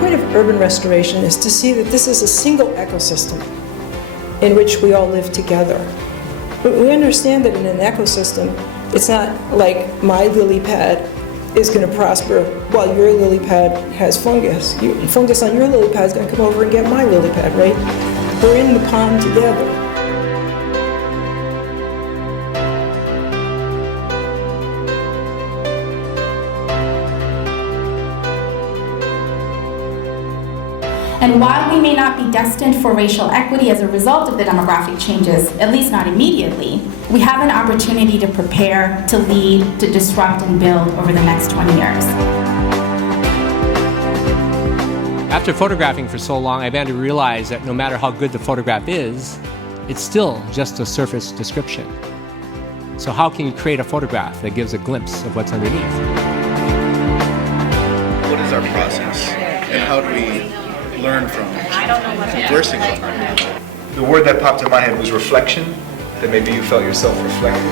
point of urban restoration is to see that this is a single ecosystem in which we all live together. But we understand that in an ecosystem, it's not like my lily pad is going to prosper while your lily pad has fungus. Fungus on your lily pad is going to come over and get my lily pad, right? We're in the pond together. And while we may not be destined for racial equity as a result of the demographic changes, at least not immediately, we have an opportunity to prepare, to lead, to disrupt and build over the next 20 years. After photographing for so long, I began to realize that no matter how good the photograph is, it's still just a surface description. So how can you create a photograph that gives a glimpse of what's underneath? What is our process, and how do we learn from where things are? The word that popped in my head was reflection, that maybe you felt yourself reflected.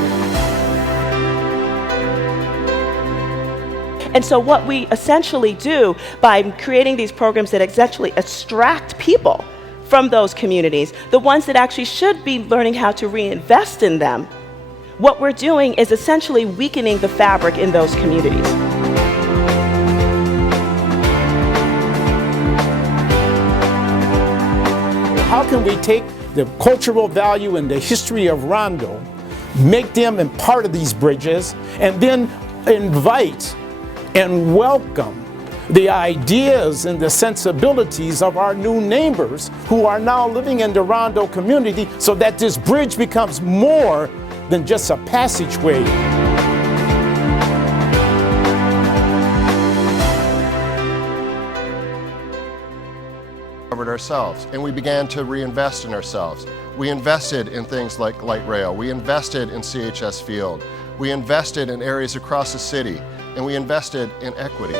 And so what we essentially do by creating these programs that essentially extract people from those communities, the ones that actually should be learning how to reinvest in them, what we're doing is essentially weakening the fabric in those communities. How can we take the cultural value and the history of Rondo, make them a part of these bridges, and then invite and welcome the ideas and the sensibilities of our new neighbors who are now living in the Rondo community, so that this bridge becomes more than just a passageway. Ourselves, and we began to reinvest in ourselves. We invested in things like light rail, we invested in CHS Field, we invested in areas across the city, and we invested in equity.